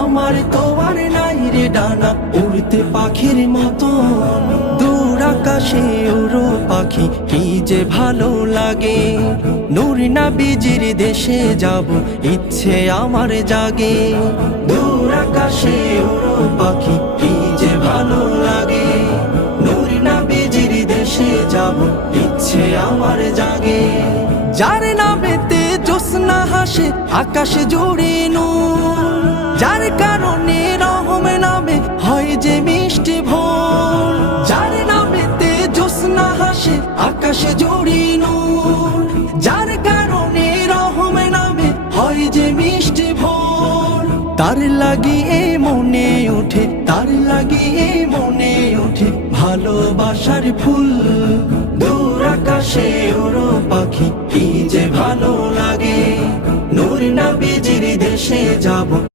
আমার তো আর নাই রে ডানা উড়তে পাখির মতো, দূর আকাশে ওড়ো পাখি কি যে ভালো লাগে। নূর নবীজির দেশে যাব ইচ্ছে আমার জাগে, দূর আকাশে ওড়ো পাখি কি যে ভালো লাগে। নূর নবীজির দেশে যাব ইচ্ছে আমার জাগে। যার নামেতে জ্যোৎস্না হাসে আকাশে জুড়ে নূর, যার কারণে রহম নামে হয় যে মিষ্টি ভোর। যার নামেতে জ্যোৎস্না হাসে আকাশে জুড়ে নূর, যার কারণে রহম নামে হয় যে মিষ্টি ভোর। তার লাগিয়ে মনে ওঠে, তার লাগিয়ে মনে ওঠে ভালোবাসার ফুল। দূর আকাশে ওড়ো পাখি কি যে ভালো লাগে। নূর নবীজির দেশে যাব